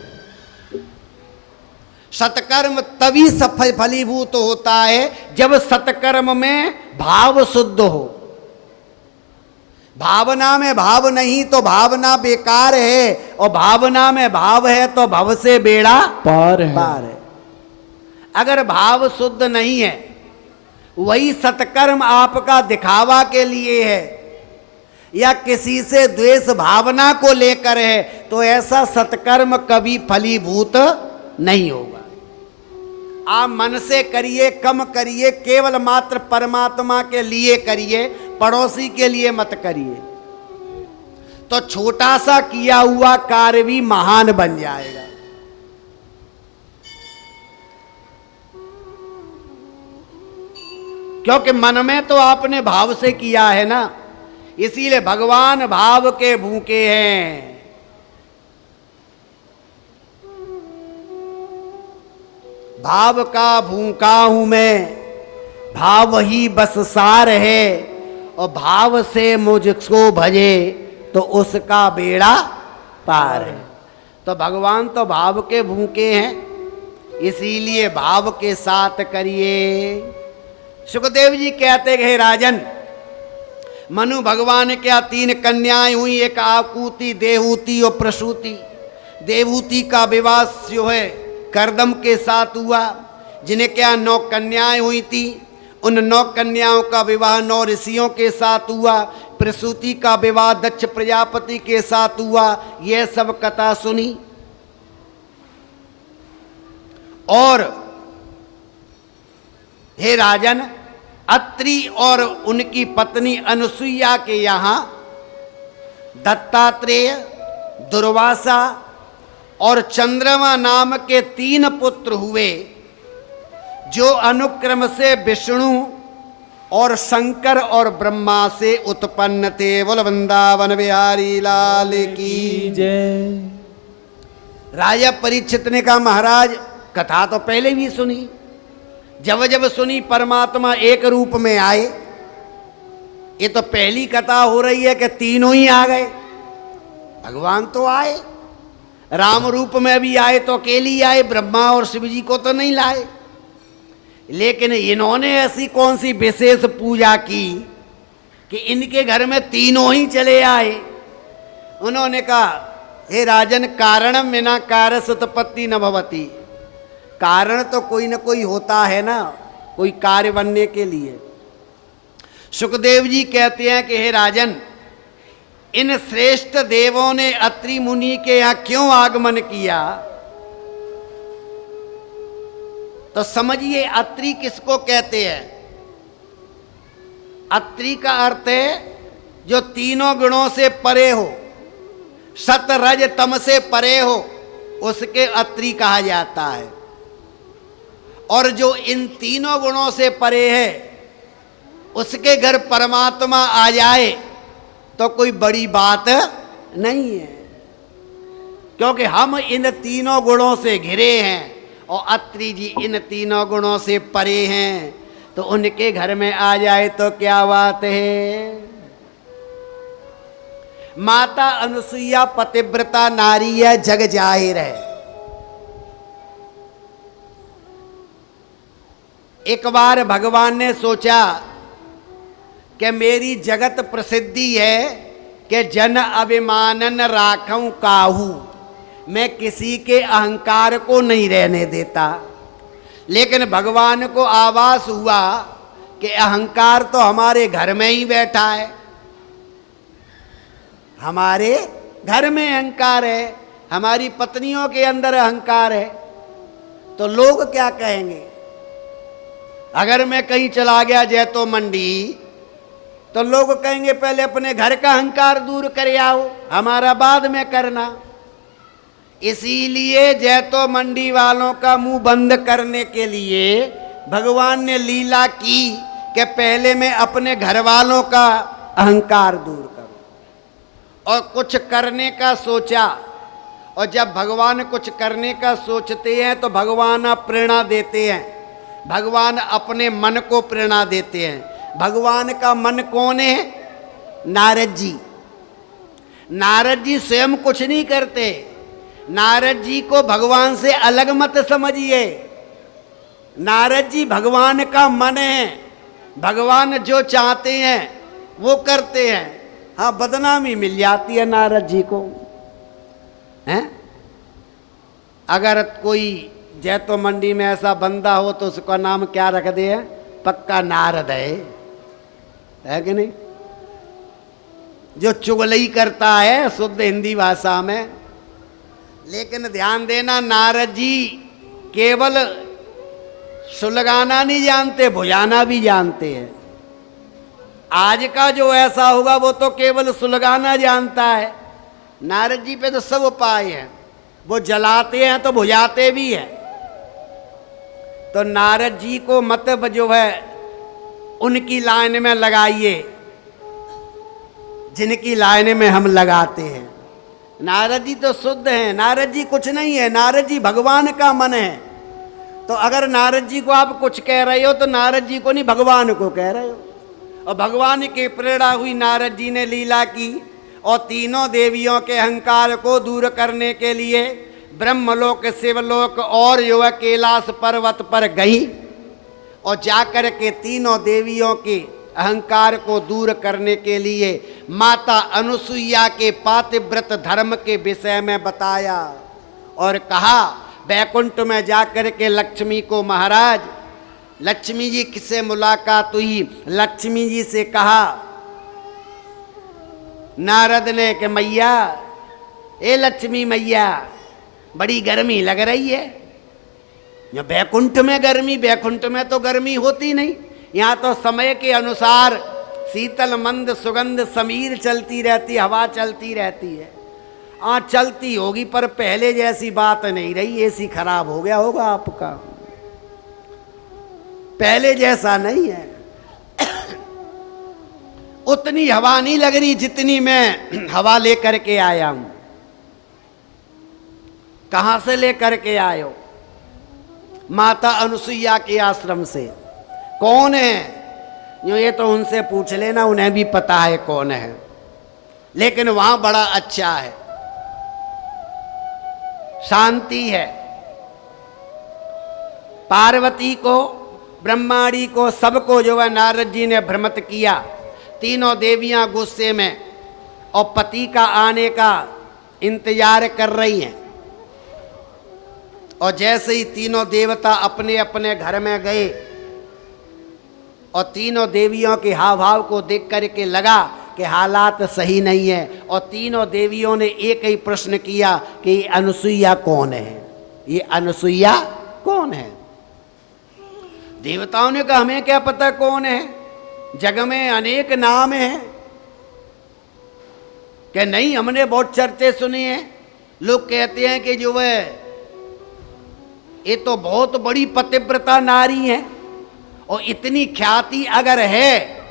सत्कर्म तभी सफल फलीभूत होता है जब सत्कर्म में भाव शुद्ध हो। भावना में भाव नहीं तो भावना बेकार है, और भावना में भाव है तो भव से बेड़ा पार है। अगर भाव शुद्ध नहीं है, वही सत्कर्म आपका दिखावा के लिए है या किसी से द्वेष भावना को लेकर है, तो ऐसा सत्कर्म कभी फलीभूत नहीं होगा। आप मन से करिए, कम करिए, केवल मात्र परमात्मा के लिए करिए, पड़ोसी के लिए मत करिए, तो छोटा सा किया हुआ कार्य भी महान बन जाएगा। क्योंकि मन में तो आपने भाव से किया है ना। इसीलिए भगवान भाव के भूखे हैं। भाव का भूखा हूं मैं, भाव ही बस सार है, और भाव से मुझको भजे तो उसका बेड़ा पार है। तो भगवान तो भाव के भूखे हैं, इसीलिए भाव के साथ करिए। सुखदेव जी कहते हे राजन, मनु भगवान क्या 3 कन्याएं हुई, एक आकूति, देवहूति और प्रसूति। देवहूति का विवाह जो है करदम के साथ हुआ, जिन्हें क्या 9 कन्याएं हुई थी। उन 9 कन्याओं का विवाह 9 ऋषियों के साथ हुआ। प्रसूति का विवाह दक्ष प्रजापति के साथ हुआ। यह सब कथा सुनी। और हे राजन, अत्रि और उनकी पत्नी अनुसुईया के यहाँ दत्तात्रेय, दुर्वासा और चंद्रमा नाम के 3 पुत्र हुए, जो अनुक्रम से विष्णु और शंकर और ब्रह्मा से उत्पन्न थे। बोल वृंदावन बिहारी लाल की जय। राजा परीक्षित ने कहा, महाराज कथा तो पहले भी सुनी, जब जब सुनी परमात्मा एक रूप में आए। ये तो पहली कथा हो रही है कि तीनों ही आ गए। भगवान तो आए, राम रूप में भी आए तो अकेले ही आए, ब्रह्मा और शिव जी को तो नहीं लाए। लेकिन इन्होंने ऐसी कौन सी विशेष पूजा की कि इनके घर में तीनों ही चले आए। उन्होंने कहा, हे राजन, कारणम विना कार्यस्य उत्पत्ति न भवति। कारण तो कोई ना कोई होता है ना, कोई कार्य बनने के लिए। सुखदेव जी कहते हैं कि हे राजन, इन श्रेष्ठ देवों ने अत्रि मुनि के यहां क्यों आगमन किया, तो समझिए अत्रि किसको कहते हैं। अत्रि का अर्थ है जो तीनों गुणों से परे हो, सत रज तम से परे हो, उसके अत्रि कहा जाता है। और जो इन तीनों गुणों से परे है, उसके घर परमात्मा आ जाए तो कोई बड़ी बात नहीं है, क्योंकि हम इन तीनों गुणों से घिरे हैं और अत्रि जी इन तीनों गुणों से परे हैं। तो उनके घर में आ जाए तो क्या बात है। माता अनुसुईया पतिव्रता नारी है, जग जाहिर है। एक बार भगवान ने सोचा कि मेरी जगत प्रसिद्धि है कि जन अभिमानन राखूं काहू, मैं किसी के अहंकार को नहीं रहने देता। लेकिन भगवान को आभास हुआ कि अहंकार तो हमारे घर में ही बैठा है, हमारे घर में अहंकार है, हमारी पत्नियों के अंदर अहंकार है। तो लोग क्या कहेंगे। अगर मैं कहीं चला गया जैतो मंडी, तो लोग कहेंगे पहले अपने घर का अहंकार दूर कर आओ, हमारा बाद में करना। इसीलिए जैतो मंडी वालों का मुंह बंद करने के लिए भगवान ने लीला की कि पहले मैं अपने घर वालों का अहंकार दूर करूं। और कुछ करने का सोचा, और जब भगवान कुछ करने का सोचते हैं तो भगवान प्रेरणा देते हैं। भगवान अपने मन को प्रेरणा देते हैं। भगवान का मन कौन है। नारद जी। नारद जी स्वयं कुछ नहीं करते। नारद जी को भगवान से अलग मत समझिए। नारद जी भगवान का मन है, भगवान जो चाहते हैं वो करते हैं। हाँ, बदनामी मिल जाती है नारद जी को, हैं? अगर कोई जैतो मंडी में ऐसा बंदा हो तो उसका नाम क्या रख दे, पक्का नारद है कि नहीं। जो चुगली करता है शुद्ध हिंदी भाषा में। लेकिन ध्यान देना, नारद जी केवल सुलगाना नहीं जानते, भुजाना भी जानते हैं। आज का जो ऐसा होगा वो तो केवल सुलगाना जानता है। नारद जी पे तो सब उपाय हैं, वो जलाते हैं तो बुझाते भी हैं। तो नारद जी को मत जो है उनकी लाइन में लगाइए। जिनकी लाइन में हम लगाते हैं। नारद जी तो शुद्ध हैं, नारद जी कुछ नहीं है, नारद जी भगवान का मन है। तो अगर नारद जी को आप कुछ कह रहे हो तो नारद जी को नहीं, भगवान को कह रहे हो। और भगवान की प्रेरणा हुई, नारद जी ने लीला की और तीनों देवियों के अहंकार को दूर करने के लिए ब्रह्मलोक, शिवलोक और जो है कैलाश पर्वत पर गई और जाकर के तीनों देवियों के अहंकार को दूर करने के लिए माता अनुसुईया के पातिव्रत धर्म के विषय में बताया और कहा, बैकुंठ में जाकर के लक्ष्मी को, महाराज लक्ष्मी जी किससे मुलाकात हुई, लक्ष्मी जी से कहा नारद ने कि मैया, ए लक्ष्मी मैया, बड़ी गर्मी लग रही है। यहाँ बैकुंठ में गर्मी, बैकुंठ में तो गर्मी होती नहीं, यहाँ तो समय के अनुसार शीतल मंद सुगंध समीर चलती रहती, हवा चलती रहती है। चलती होगी पर पहले जैसी बात नहीं रही, एसी खराब हो गया होगा आपका, पहले जैसा नहीं है। उतनी हवा नहीं लग रही जितनी मैं हवा लेकर के आया हूं। कहां से लेकर के आयो? माता अनुसुईया के आश्रम से। कौन है? ये तो उनसे पूछ लेना, उन्हें भी पता है कौन है, लेकिन वहां बड़ा अच्छा है, शांति है। पार्वती को, ब्रह्माणी को, सबको जो है नारद जी ने भ्रमित किया। तीनों देवियां गुस्से में और पति का आने का इंतजार कर रही हैं। और जैसे ही तीनों देवता अपने अपने घर में गए और तीनों देवियों के हाव भाव को देख करके लगा कि हालात सही नहीं है, और तीनों देवियों ने एक ही प्रश्न किया कि ये अनुसुईया कौन है, ये अनुसुईया कौन है? देवताओं ने कहा हमें क्या पता कौन है, जग में अनेक नाम हैं। कि नहीं, हमने बहुत चर्चे सुनी हैं, लोग कहते हैं कि जो है ये तो बहुत बड़ी पतिव्रता नारी है, और इतनी ख्याति अगर है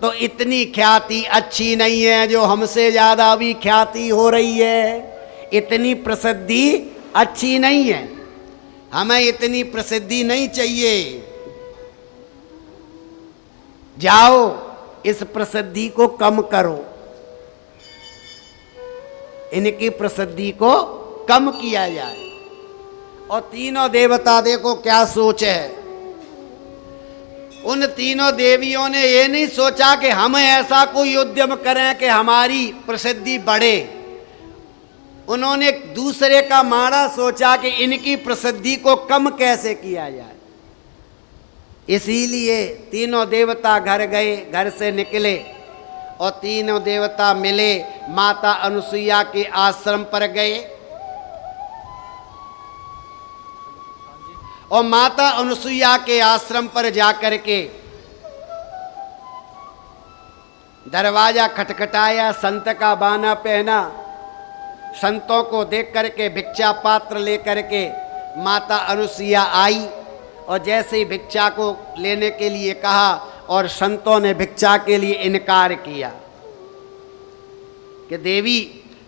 तो इतनी ख्याति अच्छी नहीं है जो हमसे ज्यादा भी ख्याति हो रही है। इतनी प्रसिद्धि अच्छी नहीं है, हमें इतनी प्रसिद्धि नहीं चाहिए। जाओ इस प्रसिद्धि को कम करो, इनकी प्रसिद्धि को कम किया जाए। और तीनों देवता देखो क्या सोच है। उन तीनों देवियों ने ये नहीं सोचा कि हम ऐसा कोई उद्यम करें कि हमारी प्रसिद्धि बढ़े। उन्होंने दूसरे का माड़ा सोचा कि इनकी प्रसिद्धि को कम कैसे किया जाए। इसीलिए तीनों देवता घर गए, घर से निकले और तीनों देवता मिले, माता अनुसुईया के आश्रम पर गए। और माता अनुसुईया के आश्रम पर जाकर के दरवाजा खटखटाया, संत का बाना पहना, संतों को देख करके भिक्षा पात्र लेकर के माता अनुसुईया आई। और जैसे ही भिक्षा को लेने के लिए कहा और संतों ने भिक्षा के लिए इनकार किया कि देवी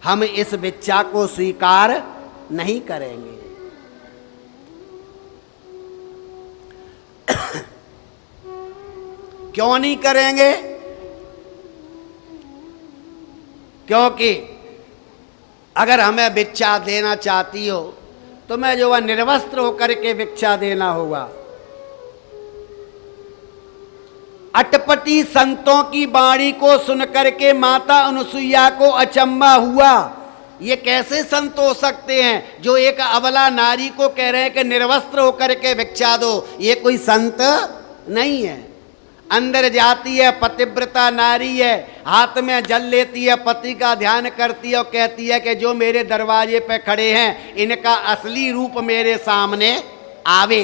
हम इस भिक्षा को स्वीकार नहीं करेंगे। क्यों नहीं करेंगे? क्योंकि अगर हमें भिक्षा देना चाहती हो तो मैं जो है निर्वस्त्र होकर के भिक्षा देना होगा। अटपटी संतों की वाणी को सुनकर के माता अनुसुईया को अचंभा हुआ। ये कैसे संत हो सकते हैं जो एक अबला नारी को कह रहे हैं कि निर्वस्त्र होकर के भिक्षा दो? ये कोई संत नहीं है। अंदर जाती है, पतिव्रता नारी है, हाथ में जल लेती है, पति का ध्यान करती है और कहती है कि जो मेरे दरवाजे पे खड़े हैं इनका असली रूप मेरे सामने आवे।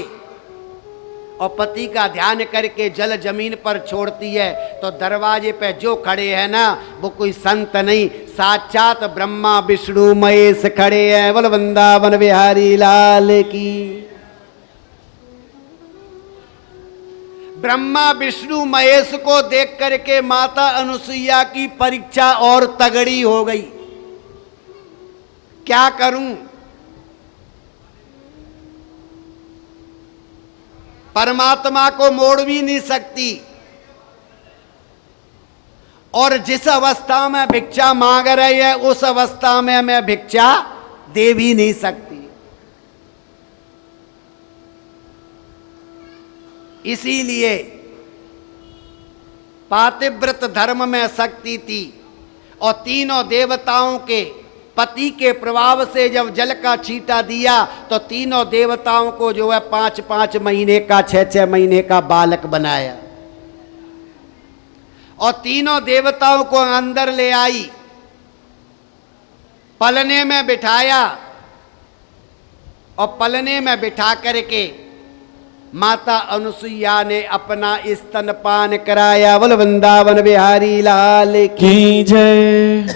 और पति का ध्यान करके जल जमीन पर छोड़ती है तो दरवाजे पे जो खड़े हैं ना वो कोई संत नहीं, साक्षात ब्रह्मा विष्णु महेश खड़े हैं। बोल वृंदावन बिहारी लाल की। ब्रह्मा विष्णु महेश को देख करके माता अनुसुईया की परीक्षा और तगड़ी हो गई। क्या करूं? परमात्मा को मोड़ भी नहीं सकती और जिस अवस्था में भिक्षा मांग रही है उस अवस्था में मैं भिक्षा दे भी नहीं सकती। इसीलिए पातिव्रत धर्म में शक्ति थी और तीनों देवताओं के पति के प्रभाव से जब जल का छींटा दिया तो तीनों देवताओं को जो है 5-5 महीने का 6-6 महीने का बालक बनाया और तीनों देवताओं को अंदर ले आई, पलने में बिठाया और पलने में बिठा करके माता अनुसुईया ने अपना स्तनपान कराया। बोल वृंदावन बिहारी लाल की जय।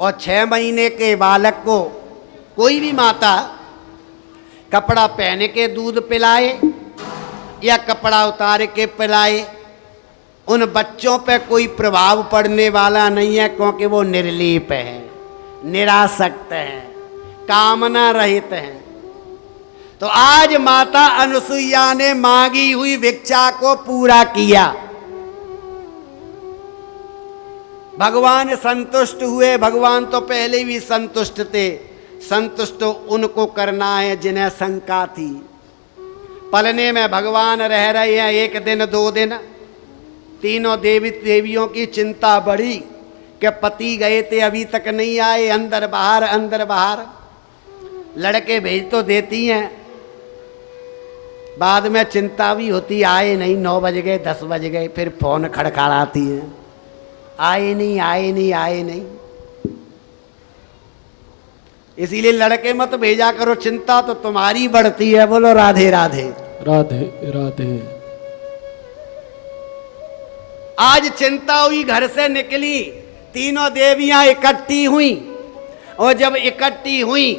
और 6 महीने के बालक को कोई भी माता कपड़ा पहन के दूध पिलाए या कपड़ा उतार के पिलाए, उन बच्चों पे कोई प्रभाव पड़ने वाला नहीं है, क्योंकि वो निर्लीप हैं, निरासक्त हैं, कामना रहित हैं। तो आज माता अनुसुईया ने मांगी हुई भिक्षा को पूरा किया। भगवान संतुष्ट हुए। भगवान तो पहले भी संतुष्ट थे। संतुष्ट उनको करना है जिन्हें शंका थी। पलने में भगवान रह रहे हैं 1 दिन 2 दिन, तीनों देवी देवियों की चिंता बढ़ी कि पति गए थे अभी तक नहीं आए, अंदर बाहर अंदर बाहर। लड़के भेज तो देती हैं, बाद में चिंता भी होती, आए नहीं, 9 बज गए 10 बज गए, फिर फोन खड़खड़ाती हैं, आए नहीं आए नहीं आए नहीं। इसीलिए लड़के मत भेजा करो, चिंता तो तुम्हारी बढ़ती है। बोलो राधे राधे राधे राधे। आज चिंता हुई, घर से निकली, तीनों देवियां इकट्ठी हुई और जब इकट्ठी हुई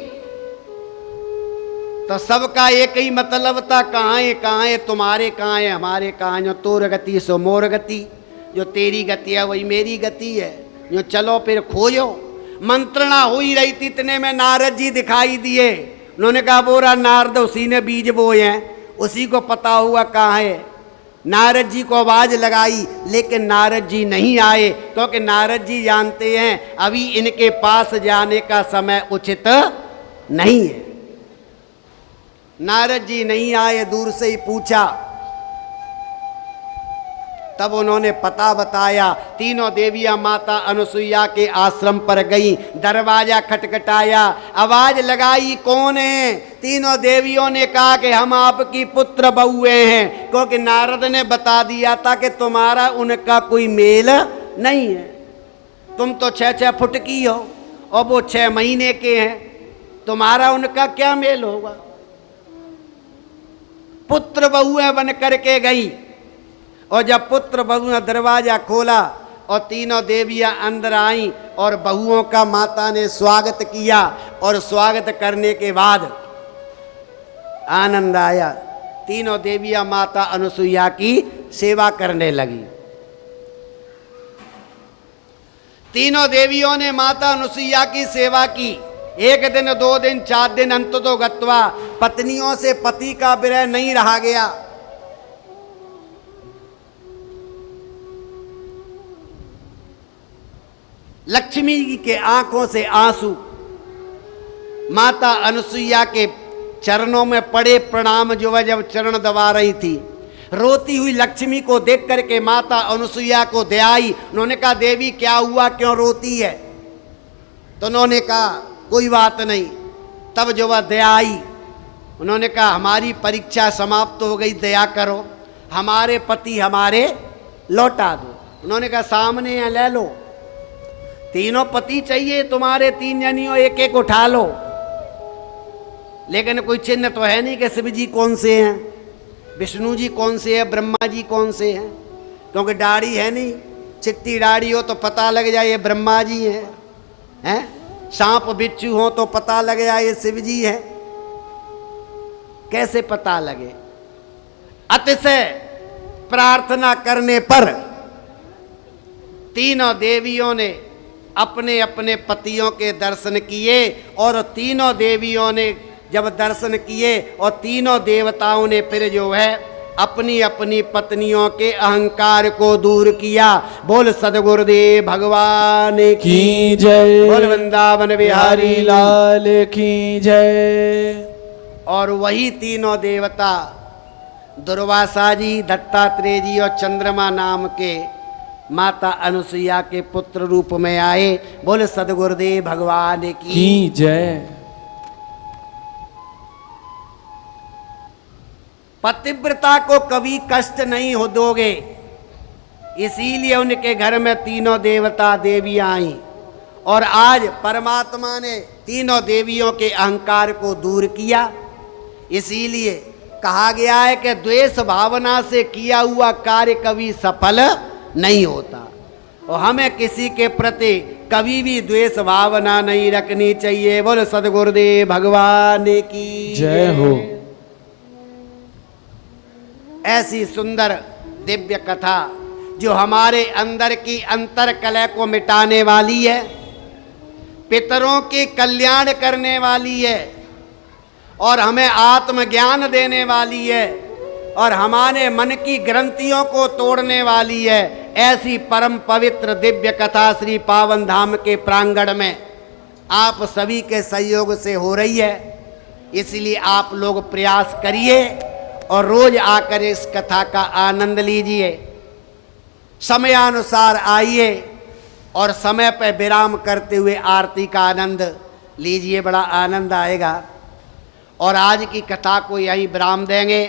तो सबका एक ही मतलब था, कहाँ है तुम्हारे, कहाँ है हमारे, कहाँ जो तोर गति सो मोर गति, जो तेरी गति है वही मेरी गति है, जो चलो फिर खोजो। मंत्रणा हो ही रही थी, इतने में नारद जी दिखाई दिए। उन्होंने कहा बोरा नारद, उसी ने बीज बोए हैं, उसी को पता हुआ कहाँ है। नारद जी को आवाज लगाई लेकिन नारद जी नहीं आए, क्योंकि नारद जी जानते हैं अभी इनके पास जाने का समय उचित नहीं है। नारद जी नहीं आए, दूर से ही पूछा, तब उन्होंने पता बताया। तीनों देवियां माता अनुसुईया के आश्रम पर गई, दरवाजा खटखटाया, आवाज लगाई, कौन है? तीनों देवियों ने कहा कि हम आपकी पुत्र बहुएं हैं, क्योंकि नारद ने बता दिया था कि तुम्हारा उनका कोई मेल नहीं है। तुम तो 6-6 फुट की हो और वो 6 महीने के हैं, तुम्हारा उनका क्या मेल होगा? पुत्र बहुएं बन करके गई और जब पुत्र बहु ने दरवाजा खोला और तीनों देवियां अंदर आईं और बहुओं का माता ने स्वागत किया और स्वागत करने के बाद आनंद आया। तीनों देवियां माता अनुसुईया की सेवा करने लगी। तीनों देवियों ने माता अनुसुईया की सेवा की। 1 दिन 2 दिन 4 दिन अंत तो गत्वा, पत्नियों से पति का विरह नहीं रहा गया। लक्ष्मी जी के आंखों से आंसू माता अनुसुईया के चरणों में पड़े। प्रणाम जो है जब चरण दबा रही थी, रोती हुई लक्ष्मी को देख करके माता अनुसुईया को दया आई। उन्होंने कहा देवी क्या हुआ, क्यों रोती है? तो उन्होंने कहा कोई बात नहीं। तब जो वह दया आई, उन्होंने कहा हमारी परीक्षा समाप्त हो गई, दया करो, हमारे पति हमारे लौटा दो। उन्होंने कहा सामने है, ले लो, तीनों पति चाहिए तुम्हारे, 3 जनियों, एक एक उठा लो। लेकिन कोई चिन्ह तो है नहीं कि शिव जी कौन से हैं, विष्णु जी कौन से हैं, ब्रह्मा जी कौन से हैं, क्योंकि दाढ़ी है नहीं। चिट्टी दाढ़ी हो तो पता लग जाए ये ब्रह्मा जी हैं, सांप बिच्छू हो तो पता लग जाए ये शिव जी है। कैसे पता लगे? अतिशय प्रार्थना करने पर तीनों देवियों ने अपने अपने पतियों के दर्शन किए और तीनों देवियों ने जब दर्शन किए और तीनों देवताओं ने फिर जो है अपनी अपनी पत्नियों के अहंकार को दूर किया। बोल सदगुरुदेव भगवान की जय। बोल वृंदावन बिहारी लाल की जय। और वही तीनों देवता दुर्वासा जी, दत्तात्रेय जी और चंद्रमा नाम के माता अनुसुईया के पुत्र रूप में आए। बोल सदगुरुदेव भगवान की जय। पतिव्रता को कभी कष्ट नहीं हो दोगे, इसीलिए उनके घर में तीनों देवता देवियां आई और आज परमात्मा ने तीनों देवियों के अहंकार को दूर किया। इसीलिए कहा गया है कि द्वेष भावना से किया हुआ कार्य कभी सफल नहीं होता और हमें किसी के प्रति कभी भी द्वेष भावना नहीं रखनी चाहिए। बोल सदगुरुदेव भगवान की जय हो। ऐसी सुंदर दिव्य कथा जो हमारे अंदर की अंतर कलह को मिटाने वाली है, पितरों के कल्याण करने वाली है और हमें आत्मज्ञान देने वाली है और हमारे मन की ग्रंथियों को तोड़ने वाली है। ऐसी परम पवित्र दिव्य कथा श्री पावन धाम के प्रांगण में आप सभी के सहयोग से हो रही है। इसलिए आप लोग प्रयास करिए और रोज आकर इस कथा का आनंद लीजिए। समयानुसार आइए और समय पर विराम करते हुए आरती का आनंद लीजिए, बड़ा आनंद आएगा। और आज की कथा को यहीं विराम देंगे।